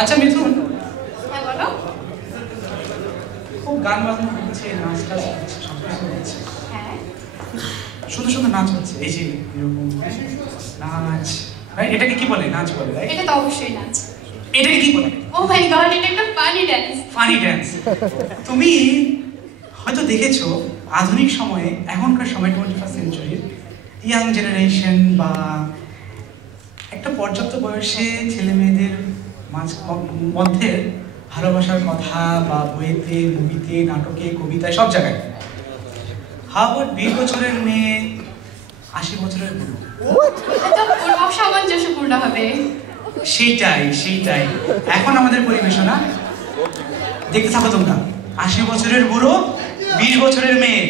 আচ্ছা মিথুন, হ্যাঁ বলো। খুব গান বাজনা হচ্ছে, নাচ টাচ হচ্ছে, সব কিছু হচ্ছে, হ্যাঁ সুন্দর সুন্দর নাচ হচ্ছে, এই যে এরকম নাচ, রাইট? এটাকে কি বলে? নাচ বলে, রাইট? এটা তো অবশ্যই নাচ। এটাকে কি বলে? ও মাই গড, এটা একটা ফানি ড্যান্স। Funny dance. তুমি হয়তো দেখেছো আধুনিক সময়ে, এখনকার সময় 21st সেঞ্চুরির ইয়াং জেনারেশন বা একটা পর্যাপ্ত বয়সে ছেলে মেয়েদের মধ্যে ভালোবাসার কথা বা বইতে, মুভিতে, নাটকে, কবিতায়, সব জায়গায় হাওয়ার্ড 20 বছরের মেয়ে 80 বছরের বুড়ো। এটা তো পূর্ব সামঞ্জস্যপূর্ণ হবে। সেইটাই এখন আমাদের পরিবেশনা দেখতে থাকো তোমরা। 80 বছরের বুড়ো, 20 বছরের মেয়ে।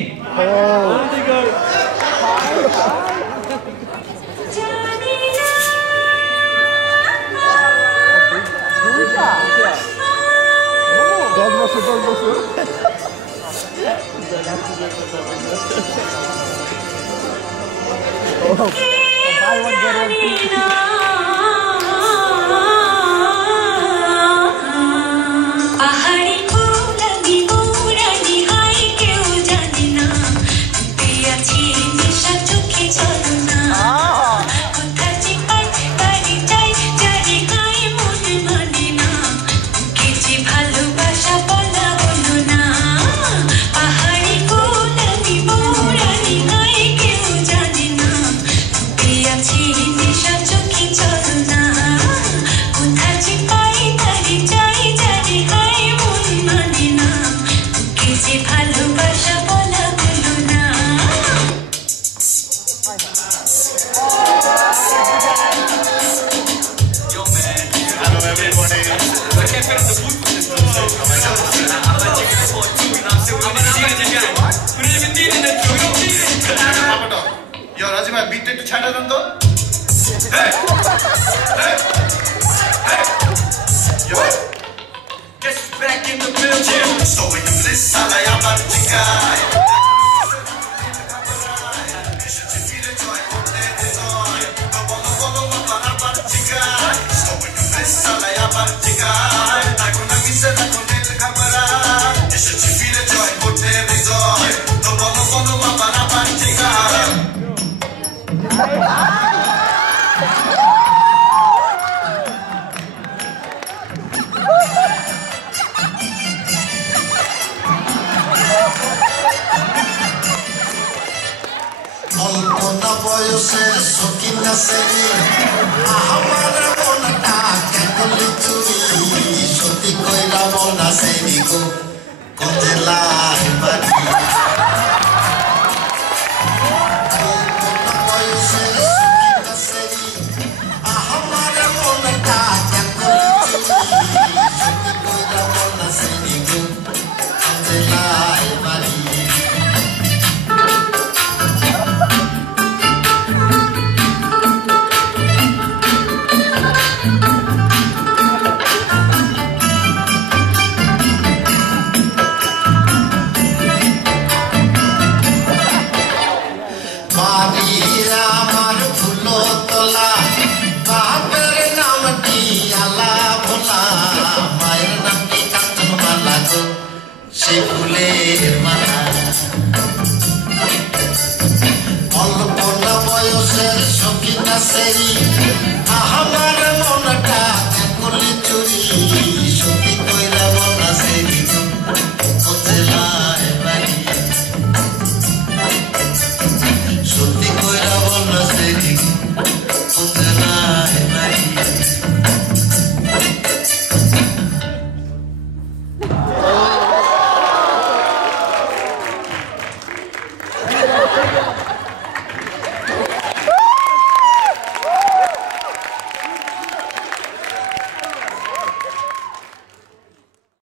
Alpona boyosher shoki naseri, ahamara